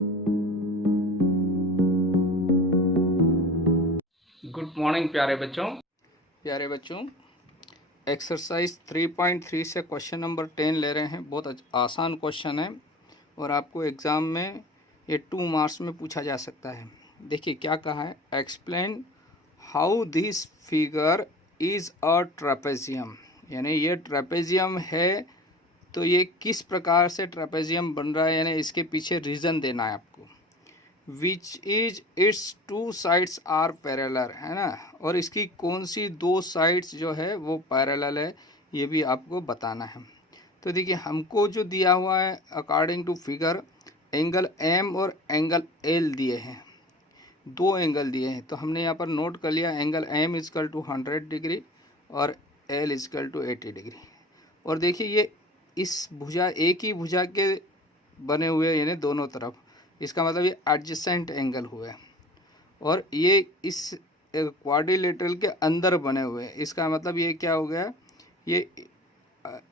Good morning प्यारे बच्चों। Exercise 3.3 से क्वेश्चन नंबर 10 ले रहे हैं। बहुत आसान क्वेश्चन है और आपको एग्ज़ाम में ये 2 मार्क्स में पूछा जा सकता है। देखिए क्या कहा है, explain how this figure is a trapezium. यानी ये ट्रेपेजियम है तो ये किस प्रकार से ट्रेपेजियम बन रहा है, यानी इसके पीछे रीज़न देना है आपको। Which is its 2 sides are parallel, है ना, और इसकी कौन सी 2 साइड्स जो है वो पैरेलल है, ये भी आपको बताना है। तो देखिए हमको जो दिया हुआ है according to figure, angle M और एंगल एल दिए हैं, 2 एंगल दिए हैं। तो हमने यहाँ पर नोट कर लिया, angle M is equal to 100 degree और एल इजकल टू 80 डिग्री। और देखिए ये इस भुजा, एक ही भुजा के बने हुए, यानी दोनों तरफ, इसका मतलब ये एडजेसेंट एंगल हुए, और ये इस क्वाड्रिलेटरल के अंदर बने हुए हैं। इसका मतलब ये क्या हो गया, ये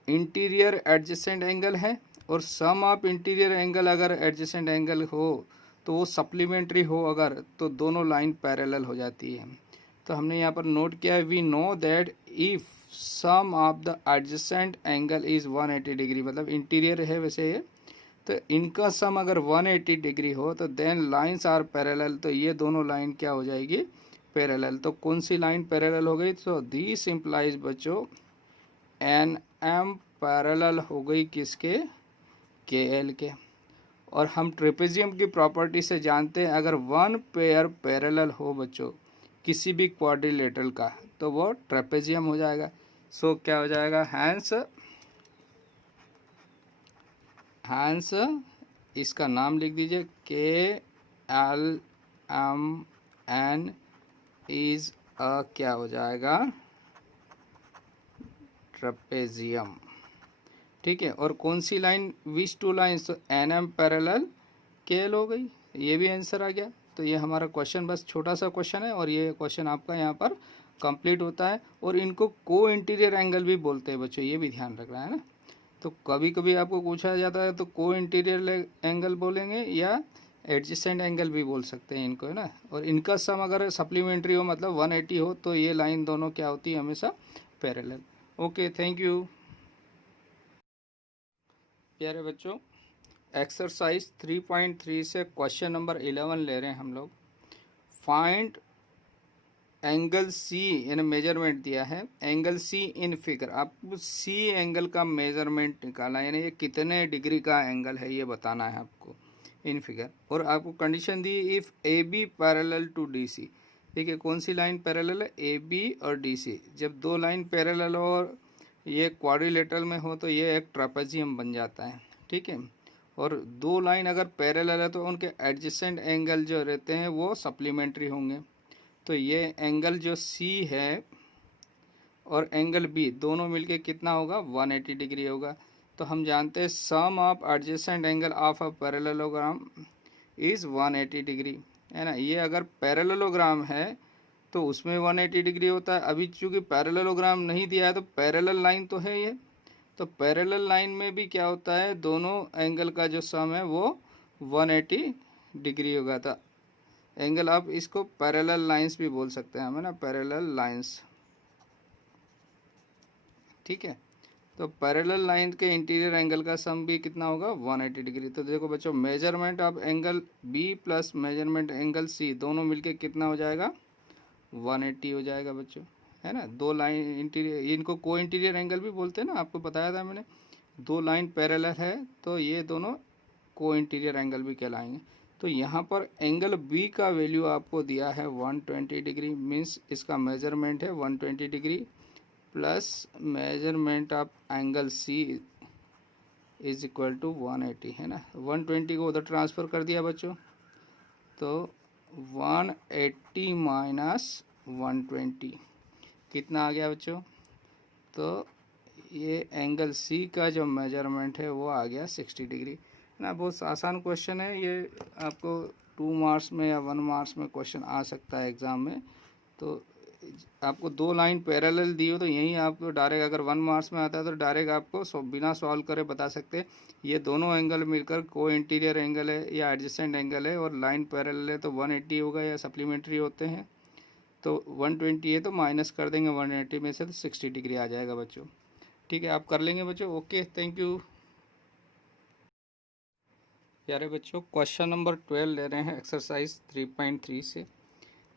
इंटीरियर एडजेसेंट एंगल है, और सम ऑफ इंटीरियर एंगल अगर एडजेसेंट एंगल हो तो वो सप्लीमेंट्री हो अगर, तो दोनों लाइन पैरेलल हो जाती है। तो हमने यहाँ पर नोट किया है, we know that if sum of the adjacent angle is 180 degree, मतलब इंटीरियर है वैसे ये, तो इनका सम अगर 180 डिग्री हो तो देन लाइंस आर पैरेलल, तो ये दोनों लाइन क्या हो जाएगी, पैरेलल। तो कौन सी लाइन पैरेलल हो गई, तो दिस इम्प्लाइज बच्चों एन एम पैरेलल हो गई किसके, के एल के। और हम ट्रेपेजियम की प्रॉपर्टी से जानते हैं, अगर वन पेयर पैरेलल हो बच्चों किसी भी क्वाड्रिलेटरल का, तो वो ट्रेपेजियम हो जाएगा। सो क्या हो जाएगा, हैंस इसका नाम लिख दीजिए, K L M N is a, क्या हो जाएगा, ट्रेपेजियम। ठीक है, और कौन सी लाइन, विच 2 लाइन्स, तो N M parallel K L हो गई, ये भी आंसर आ गया। तो ये हमारा क्वेश्चन बस छोटा सा क्वेश्चन है, और ये क्वेश्चन आपका यहाँ पर कंप्लीट होता है। और इनको को इंटीरियर एंगल भी बोलते हैं बच्चों, ये भी ध्यान रखना है ना। तो कभी कभी आपको पूछा जाता है तो को इंटीरियर एंगल बोलेंगे या एडजेसेंट एंगल भी बोल सकते हैं इनको, है ना। और इनका सम अगर सप्लीमेंट्री हो, मतलब 180 हो, तो ये लाइन दोनों क्या होती है, हमेशा पैरेलल। ओके, थैंक यू प्यारे बच्चों। एक्सरसाइज 3.3 से क्वेश्चन नंबर 11 ले रहे हैं हम लोग। फाइंड एंगल सी, यानी मेजरमेंट दिया है, एंगल सी इन फिगर। आपको सी एंगल का मेजरमेंट निकालना है, यानी ये कितने डिग्री का एंगल है ये बताना है आपको इन फिगर। और आपको कंडीशन दी, if A B parallel to D C. देखिए कौन सी लाइन पैरेलल है, ए बी और डी सी। जब 2 लाइन पैरेलल हो और ये क्वाड्रिलेटरल में हो तो ये एक ट्रापेजियम बन जाता है। ठीक है, और 2 लाइन अगर पैरेलल है तो उनके एडजेसेंट एंगल जो रहते हैं वो सप्लीमेंट्री होंगे। तो ये एंगल जो सी है और एंगल बी दोनों मिलके कितना होगा, 180 डिग्री होगा। तो हम जानते हैं sum of adjacent angle of a parallelogram is 180 degree, है ना। ये अगर पैरेललोग्राम है तो उसमें 180 डिग्री होता है। अभी चूंकि पैरेललोग्राम नहीं दिया है तो पैरेलल लाइन तो है ये, तो पैरेलल लाइन में भी क्या होता है, दोनों एंगल का जो सम है वो 180 डिग्री होगा। था एंगल, आप इसको पैरेलल लाइंस भी बोल सकते हैं हम, है ना, पैरेलल लाइंस। ठीक है, तो पैरेलल लाइन के इंटीरियर एंगल का सम भी कितना होगा, 180 डिग्री। तो देखो बच्चों, measurement of angle B plus measurement angle C दोनों मिलके कितना हो जाएगा, 180 हो जाएगा बच्चों, है ना। 2 लाइन इंटीरियर, इनको को इंटीरियर एंगल भी बोलते हैं ना, आपको बताया था मैंने। 2 लाइन पैरेलल है तो ये दोनों को इंटीरियर एंगल भी कहलाएंगे। तो यहाँ पर एंगल बी का वैल्यू आपको दिया है 120 डिग्री, मीन्स इसका मेजरमेंट है 120 degree, plus measurement of angle C is equal to 180, है ना। 120 को उधर ट्रांसफ़र कर दिया बच्चों, तो 180 माइनस 120 कितना आ गया बच्चों, तो ये एंगल सी का जो मेजरमेंट है वो आ गया 60 डिग्री ना। बहुत आसान क्वेश्चन है ये, आपको 2 मार्क्स में या 1 मार्क्स में क्वेश्चन आ सकता है एग्ज़ाम में। तो आपको दो लाइन पैरेलल दी हो तो यही आपको डायरेक्ट, अगर 1 मार्क्स में आता है तो डायरेक्ट आपको बिना सॉल्व करे बता सकते हैं ये दोनों एंगल मिलकर को इंटीरियर एंगल है या एडजेसेंट एंगल है, और लाइन पैरेलल है तो 180 होगा या सप्लीमेंट्री होते हैं तो 120 है तो माइनस कर देंगे 180 में से तो 60 डिग्री आ जाएगा बच्चों। ठीक है, आप कर लेंगे बच्चों। Okay, thank you. प्यारे बच्चों, क्वेश्चन नंबर 12 ले रहे हैं एक्सरसाइज 3.3 से।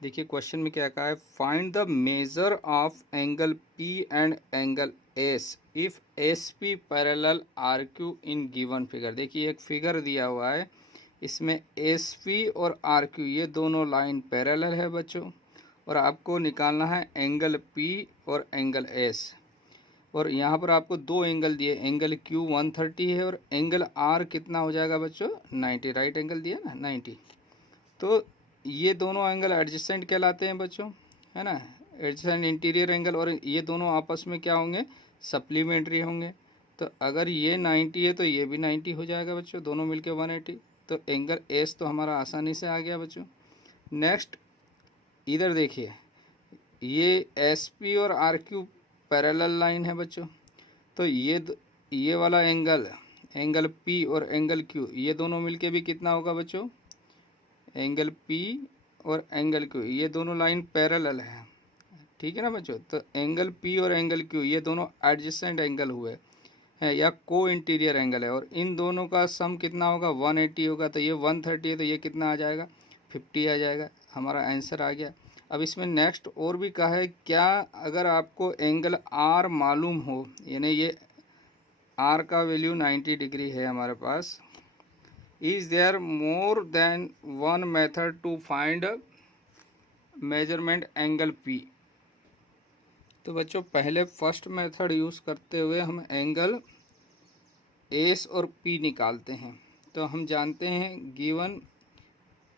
देखिए क्वेश्चन में क्या कहा है, find the measure of angle P and angle S if S P parallel R Q in given figure. देखिए एक फिगर दिया हुआ है, इसमें एस पी और आर क्यू ये दोनों लाइन पैरेलल है बच्चों, और आपको निकालना है एंगल पी और एंगल एस। और यहाँ पर आपको दो एंगल दिए, एंगल क्यू 130 है और एंगल आर कितना हो जाएगा बच्चों 90, राइट एंगल दिया ना 90। तो ये दोनों एंगल एडजेसेंट कहलाते हैं बच्चों, है ना, एडजेसेंट इंटीरियर एंगल, और ये दोनों आपस में क्या होंगे, सप्लीमेंट्री होंगे। तो अगर ये 90 है तो ये भी 90 हो जाएगा बच्चों, दोनों मिलके 180। तो एंगल एस तो हमारा आसानी से आ गया बच्चों। नेक्स्ट इधर देखिए, ये एस पी और आर क्यू पैरेलल लाइन है बच्चों, तो ये वाला एंगल पी और एंगल क्यू ये दोनों मिलके भी कितना होगा बच्चों, एंगल पी और एंगल क्यू ये दोनों लाइन पैरेलल है, ठीक है ना बच्चों। तो एंगल पी और एंगल क्यू ये दोनों एडजेसेंट एंगल हुए हैं या को इंटीरियर एंगल है, और इन दोनों का सम कितना होगा 180 होगा। तो ये 130 है तो ये कितना आ जाएगा 50 आ जाएगा, हमारा आंसर आ गया। अब इसमें नेक्स्ट और भी कहा है, क्या अगर आपको एंगल आर मालूम हो, यानी ये आर का वैल्यू 90 डिग्री है हमारे पास, is there more than one method to find measurement angle P. तो बच्चों पहले फर्स्ट मेथड यूज़ करते हुए हम एंगल एस और पी निकालते हैं। तो हम जानते हैं given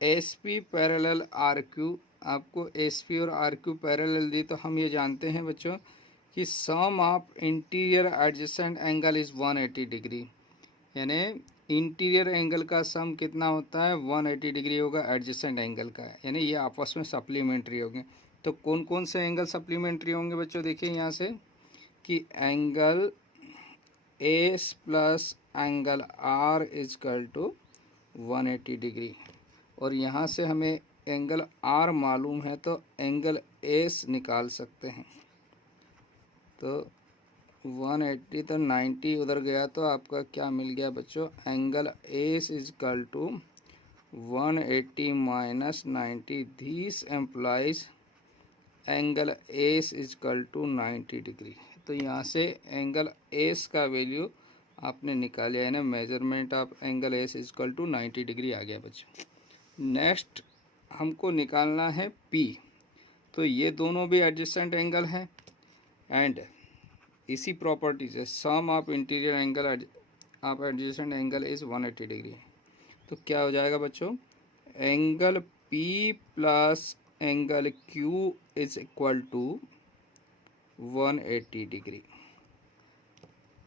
S P parallel R Q, आपको एस पी और आर क्यू पैरेलल दी, तो हम ये जानते हैं बच्चों कि sum of interior adjacent angle is 180 degree, यानी इंटीरियर एंगल का सम कितना होता है 180 डिग्री होगा एडजेसेंट एंगल का, यानी ये आपस में सप्लीमेंट्री होंगे। तो कौन कौन से एंगल सप्लीमेंट्री होंगे बच्चों, देखिए यहाँ से कि angle S plus angle R is equal to 180 degree, और यहाँ से हमें एंगल आर मालूम है तो एंगल एस निकाल सकते हैं। तो 180 तो 90 उधर गया तो आपका क्या मिल गया बच्चों, angle S is equal to 180 minus 90, this implies angle S is equal to 90 degree. तो यहाँ से एंगल एस का वैल्यू आपने निकाल लिया, यानी measurement of angle S is equal to 90 degree आ गया बच्चों। नेक्स्ट हमको निकालना है पी, तो ये दोनों भी एडजेसेंट एंगल हैं एंड इसी प्रॉपर्टी से sum of interior angle of adjacent angle is 180 degree. तो क्या हो जाएगा बच्चों, angle P plus angle Q is equal to 180 degree.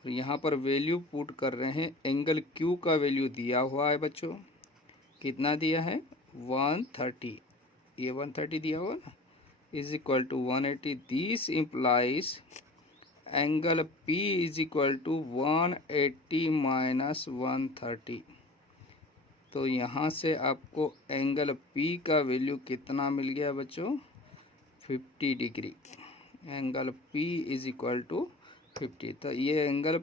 यहाँ पर वैल्यू पुट कर रहे हैं, एंगल क्यू का वैल्यू दिया हुआ है बच्चों, कितना दिया है 130, ये 130 दिया हुआ ना, is equal to 180, this implies angle P is equal to 180 minus 130। तो यहाँ से आपको एंगल P का वैल्यू कितना मिल गया बच्चों 50 degree, angle P is equal to 50। तो ये एंगल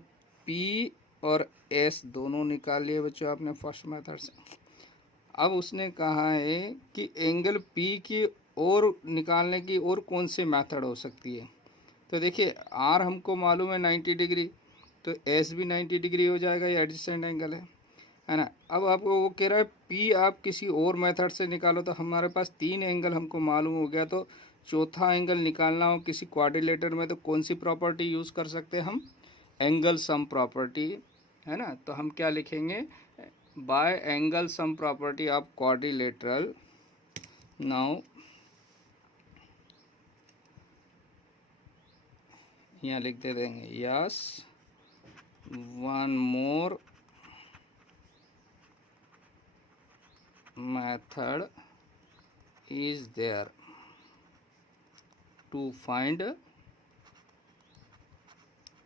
P और S दोनों निकाल लिए बच्चों आपने फर्स्ट मेथड से। अब उसने कहा है कि एंगल P की और निकालने की और कौन सी मेथड हो सकती है। तो देखिए R हमको मालूम है 90 डिग्री, तो S भी 90 डिग्री हो जाएगा, ये एडजेसेंट एंगल है ना। अब आपको वो कह रहा है P आप किसी और मेथड से निकालो, तो हमारे पास तीन एंगल हमको मालूम हो गया, तो चौथा एंगल निकालना हो किसी क्वाड्रिलेटर में तो कौन सी प्रॉपर्टी यूज़ कर सकते हैं हम, एंगल सम प्रॉपर्टी, है ना। तो हम क्या लिखेंगे, by angle sum property of quadrilateral. Now यहाँ लिख दे देंगे yes one more method is there. To find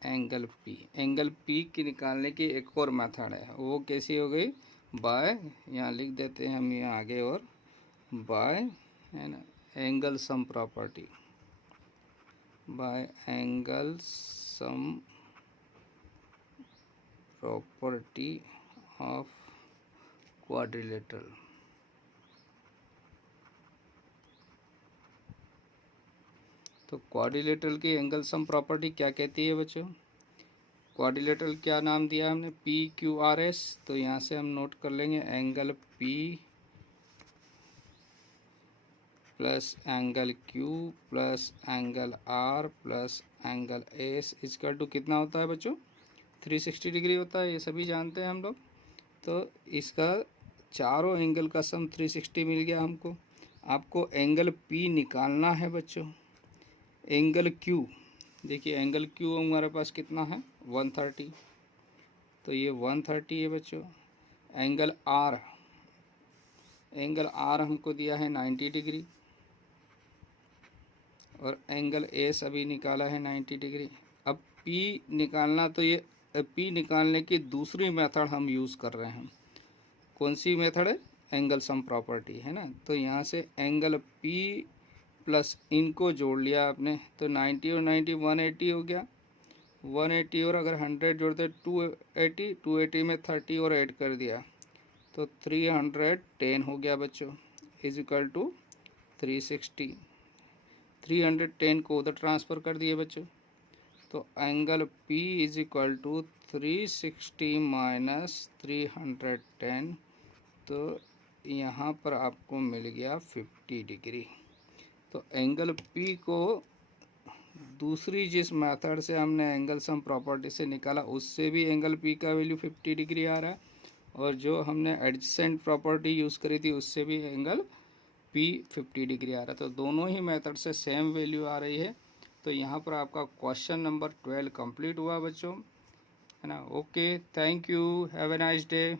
angle P. Angle P की निकालने की एक और मेथड है, वो कैसी हो गई, बाय, यहाँ लिख देते हैं हम यहाँ आगे, और bye angle sum property, bye angle sum property of quadrilateral. तो क्वाड्रिलेटरल की एंगल सम प्रॉपर्टी क्या कहती है बच्चों? क्वाड्रिलेटरल क्या नाम दिया हमने, पी क्यू आर एस। तो यहाँ से हम नोट कर लेंगे angle P plus angle Q plus angle R plus angle S equal to कितना होता है बच्चों, 360 डिग्री होता है, ये सभी जानते हैं हम लोग। तो इसका चारों एंगल का सम 360 मिल गया हमको। आपको एंगल पी निकालना है बच्चों। एंगल क्यू, देखिए एंगल क्यू हमारे पास कितना है, 130, तो ये 130 है बच्चों। एंगल आर, एंगल आर हमको दिया है 90 डिग्री, और एंगल एस अभी निकाला है 90 डिग्री। अब पी निकालना, तो ये पी निकालने की दूसरी मेथड हम यूज़ कर रहे हैं। कौन सी मेथड है, एंगल सम प्रॉपर्टी, है ना। तो यहाँ से एंगल पी प्लस इनको जोड़ लिया आपने, तो 90 और 90 180 हो गया, 180 और अगर 100 जोड़ते 280, 280 में 30 और ऐड कर दिया तो 310 हो गया बच्चों, इज इक्वल टू 360। 310 को उधर ट्रांसफ़र कर दिए बच्चों, तो angle P is equal to 360 minus 310, तो यहाँ पर आपको मिल गया 50 डिग्री। तो एंगल P को दूसरी जिस मेथड से हमने एंगल सम प्रॉपर्टी से निकाला, उससे भी एंगल P का वैल्यू 50 डिग्री आ रहा है, और जो हमने एडजेसेंट प्रॉपर्टी यूज़ करी थी उससे भी एंगल P 50 डिग्री आ रहा है। तो दोनों ही मेथड से सेम वैल्यू आ रही है। तो यहाँ पर आपका क्वेश्चन नंबर 12 कंप्लीट हुआ बच्चों, है ना। Okay, thank you, have a nice day.